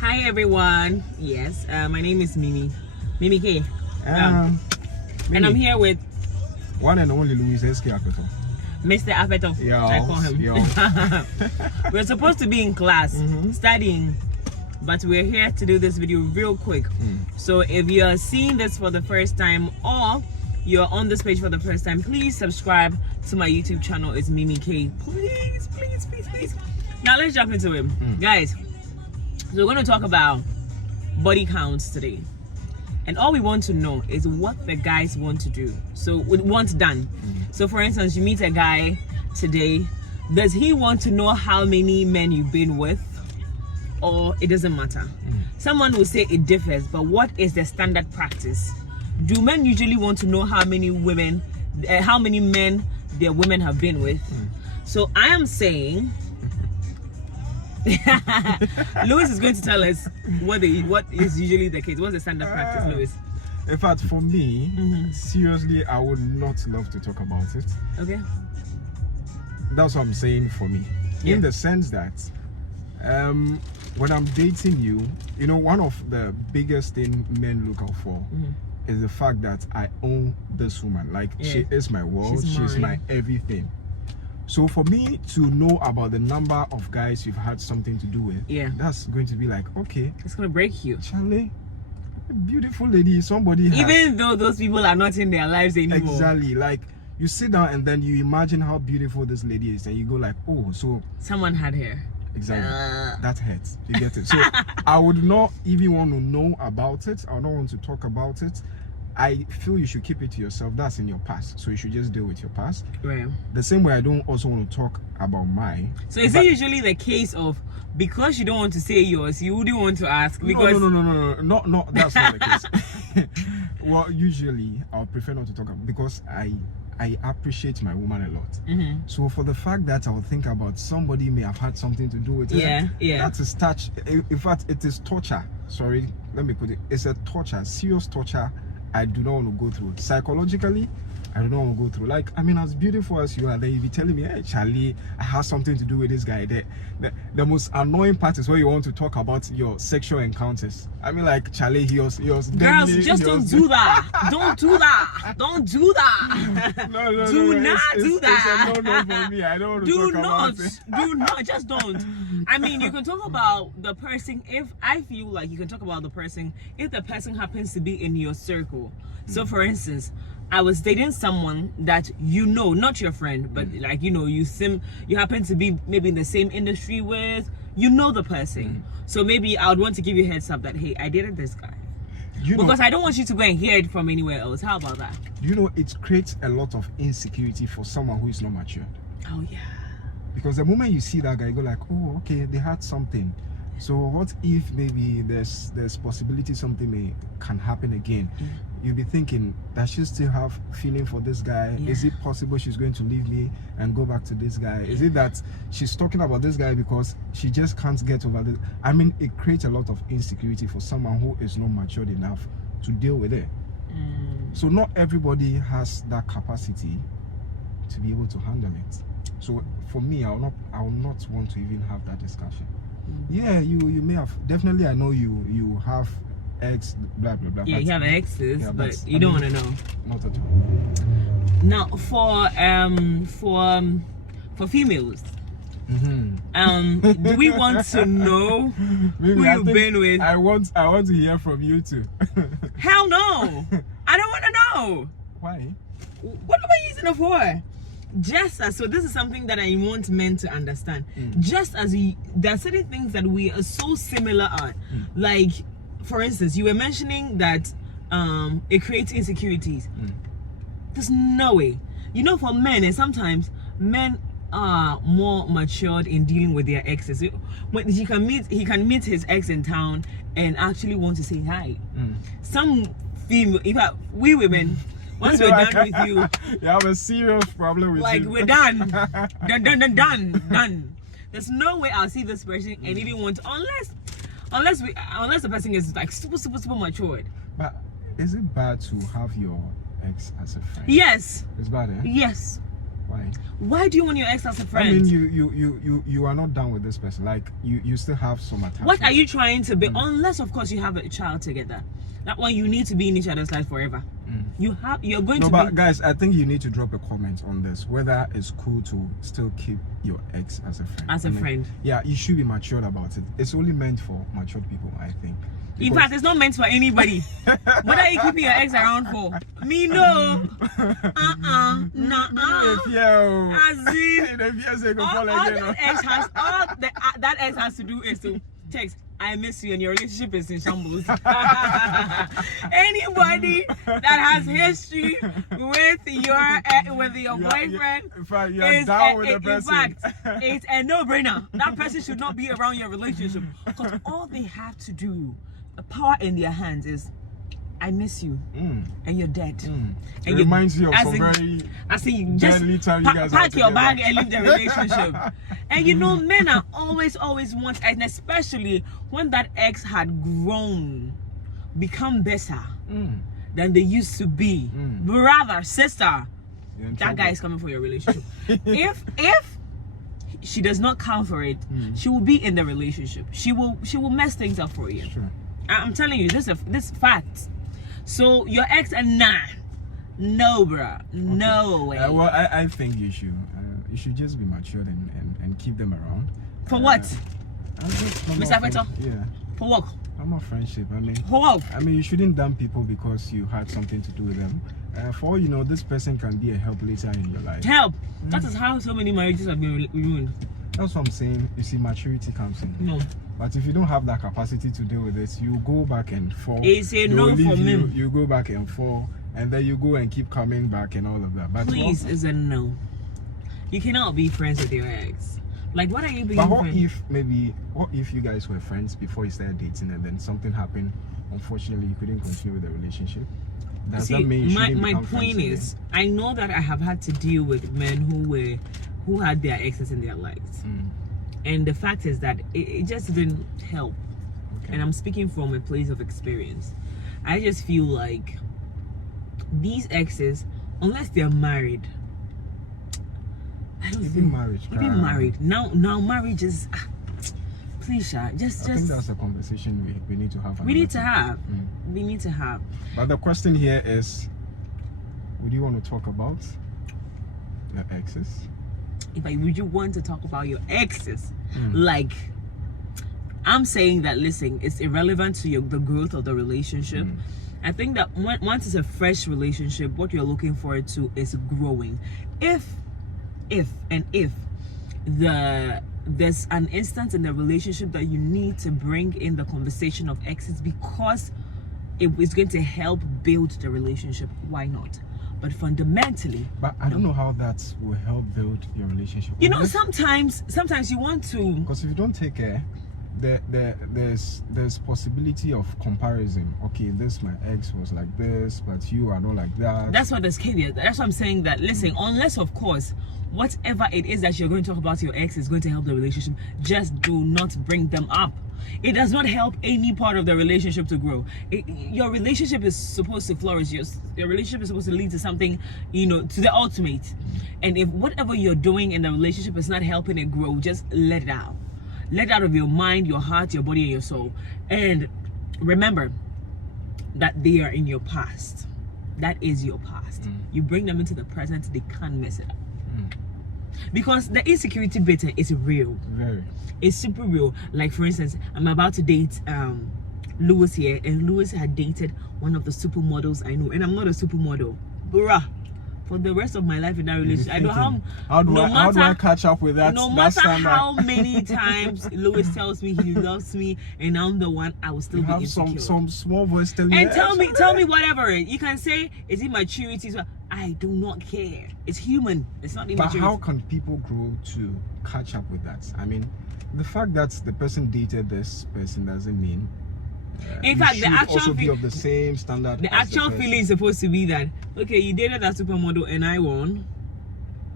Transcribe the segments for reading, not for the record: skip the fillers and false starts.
Hi everyone. Yes, my name is Mimi K. Mimi. And I'm here with one and only Louis S.K. Apeto. Mr. Apeto. I call him. We're supposed to be in class studying, but we're here to do this video real quick. So if you're seeing this for the first time or you're on this page for the first time, please subscribe to my YouTube channel. It's Mimi K. Please. Now let's jump into it, guys. So we're going to talk about body counts today, and all we want to know is what the guys want to do. So want done. So for instance, you meet a guy today. Does he want to know how many men you've been with, or it doesn't matter? Someone will say it differs, but what is the standard practice? Do men usually want to know how many men their women have been with? So I am saying Louis is going to tell us what is usually the case. What's the standard practice, Louis? In fact, for me, seriously, I would not love to talk about it. Okay. That's what I'm saying for me. In the sense that when I'm dating you, one of the biggest thing men look out for is the fact that I own this woman. Like, she is my world, she's my everything. So for me to know about the number of guys you've had something to do with, that's going to be like, okay, it's going to break you. Charlie, beautiful lady, somebody even though those people are not in their lives anymore. Exactly. Like, you sit down and then you imagine how beautiful this lady is, and you go like, oh, so someone had her. Exactly. That hurts. You get it? So I would not even want to know about it. I don't want to talk about it. I feel you should keep it to yourself. That's in your past, so you should just deal with your past. Right. The same way I don't also want to talk about mine. So is it usually the case of, because you don't want to say yours, you wouldn't want to ask? Because no, that's not the case. Well, usually I'll prefer not to talk about, because I appreciate my woman a lot. So for the fact that I will think about somebody may have had something to do with it, that is touch. In fact, it is torture. Sorry, let me put it. It's a torture, serious torture. I do not want to go through. Psychologically, I do not want to go through. Like, I mean, as beautiful as you are, then you be telling me, hey, Charlie, I have something to do with this guy. The most annoying part is where you want to talk about your sexual encounters. I mean, like, Charlie, he was girls, just don't do that. Don't do that. Don't do that. No, do not do that. It's a no for me. I don't want to talk about it. Do not. Just don't. I mean, you can talk about the person if I feel like you can talk about the person if the person happens to be in your circle. So, for instance, I was dating someone that not your friend, but like you happen to be maybe in the same industry with, the person. So maybe I would want to give you a heads up that, hey, I dated this guy. Because I don't want you to go and hear it from anywhere else. How about that? It creates a lot of insecurity for someone who is not matured. Oh yeah. Because the moment you see that guy, you go like, oh, okay, they had something. So what if maybe there's possibility something can happen again? You'll be thinking, does she still have feeling for this guy? Is it possible she's going to leave me and go back to this guy? Is it that she's talking about this guy because she just can't get over this? I mean, it creates a lot of insecurity for someone who is not matured enough to deal with it. So not everybody has that capacity to be able to handle it. So for me, I will not want to even have that discussion. Yeah, you may have. Definitely, I know you have ex, blah blah blah. Yeah, you have exes, but you don't want to know. Not at all. Now, for females, do we want to know who you've been with? I want to hear from you too. Hell no! I don't want to know. Why? What am I using it for? So this is something that I want men to understand. Just as there are certain things that we are so similar on. Like, for instance, you were mentioning that it creates insecurities. There's no way. For men, and sometimes men are more matured in dealing with their exes. When he can meet his ex in town and actually want to say hi. Some female, in fact, we women, once we're done with you, you have a serious problem with like, we're done. Done. There's no way I'll see this person and even want to, unless the person is like super matured. But is it bad to have your ex as a friend? Yes. It's bad, eh? Yes. Why do you want your ex as a friend? I mean, you are not done with this person. Like you still have some attachment. What are you trying to be? Unless of course you have a child together. That one you need to be in each other's life forever. You're going to. But guys, I think you need to drop a comment on this. Whether it's cool to still keep your ex as a friend. As a friend. Yeah, you should be matured about it. It's only meant for matured people, I think. In fact, it's not meant for anybody. What are you keeping your ex around for? Me no. Nah. If you, As in, all that ex has to do is to text, I miss you, and your relationship is in shambles. Anybody that has history with your boyfriend is down with the person. In fact, it's a no-brainer. That person should not be around your relationship, because all they have to do, the power in their hands, is I miss you, and you're dead. It reminds you of some very just time you guys pack your bag and leave the relationship. And you know, men are always want, and especially when that ex had grown, become better than they used to be. Brother, sister, that guy is coming for your relationship. If she does not count for it, she will be in the relationship. She will mess things up for you. Sure. I'm telling you, this fact. So your ex and no, bruh, no way. Well, I think you should just be matured and keep them around. For what? Mr. Feto? Yeah. For what? I'm a friendship. I mean, for what? I mean, you shouldn't dump people because you had something to do with them. For all you know, this person can be a help later in your life. Help. That is how so many marriages have been ruined. That's what I'm saying. You see, maturity comes in. No. But if you don't have that capacity to deal with it, you go back and fall. It's a no for me. You go back and fall, and then you go and keep coming back and all of that. But please, it's a no. You cannot be friends with your ex. Like, what are you being? But what if you guys were friends before you started dating, and then something happened? Unfortunately, you couldn't continue with the relationship. Does that mean my point is, I know that I have had to deal with men who had their exes in their lives. And the fact is that it just didn't help. Okay. And I'm speaking from a place of experience. I just feel like these exes, unless they're married, I don't even married. Now marriage is please, I think that's a conversation we need to have. We need to have. We need to have. But the question here is, would you want to talk about your exes? Would you want to talk about your exes? Like, I'm saying that, listen, it's irrelevant to the growth of the relationship. I think that once it's a fresh relationship, what you're looking forward to is growing. If there's an instance in the relationship that you need to bring in the conversation of exes because it is going to help build the relationship, why not? But fundamentally, I don't know how that will help build your relationship. You know, sometimes you want to, because if you don't take care, there's possibility of comparison. Okay, my ex was like this, but you are not like that. That's what the scary is. That's what I'm saying. That listen, unless of course, whatever it is that you're going to talk about your ex is going to help the relationship, just do not bring them up. It does not help any part of the relationship to grow. Your relationship is supposed to flourish. Your relationship is supposed to lead to something, to the ultimate. And if whatever you're doing in the relationship is not helping it grow, just let it out. Let it out of your mind, your heart, your body, and your soul. And remember that they are in your past. That is your past. You bring them into the present, they can't mess it up. Because the insecurity bit is real. Very. It's super real. Like, for instance, I'm about to date Lewis here, and Lewis had dated one of the supermodels I know, and I'm not a supermodel. Bruh, for the rest of my life in that relationship, I know how do I catch up with that? No matter how many times Lewis tells me he loves me and I'm the one, I will still be insecure. Some small voice telling you. And tell me whatever. You can say, is it maturity? I do not care. It's human. It's not immaturity. But how can people grow to catch up with that? I mean, the fact that the person dated this person doesn't mean in fact, the actual be of the same standard. The actual feeling is supposed to be that, okay, you dated that supermodel and I won.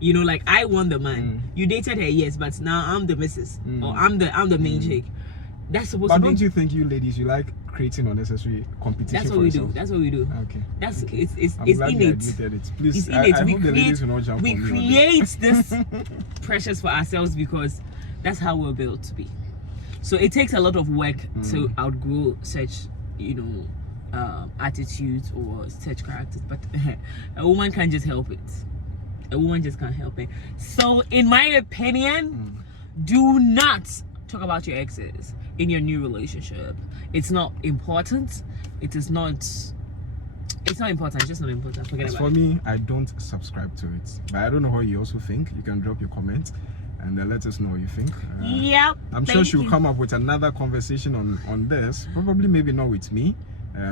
Like I won the man. You dated her, yes, but now I'm the missus, or I'm the main chick. That's supposed But to don't be. you think you ladies, you like creating unnecessary competition? That's for what we do. yourself? That's what we do. Okay. That's Okay. it's I'm glad you innate. admitted it. Please, It's I innate. hope the ladies will not jump We on me on create this pressures for ourselves because that's how we're built to be. So it takes a lot of work to outgrow such, attitudes or such characters. But a woman can't just help it. A woman just can't help it. So, in my opinion, do not talk about your exes in your new relationship. It's not important. It is not. It's not important. It's just not important. Forget As about for it. me, I don't subscribe to it. But I don't know how you also think. You can drop your comment and then let us know what you think. Yep. I'm sure thank she'll you. come up with another conversation on this. Probably maybe not with me.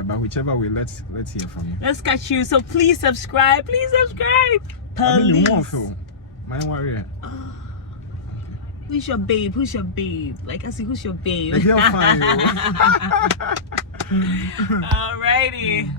But whichever way, let's hear from you. Let's catch you. So please subscribe. Please subscribe. I mean, you Please. won't feel. My worry. Who's your babe? Who's your babe? Like I say, who's your babe? The girl fine, yo. Alrighty.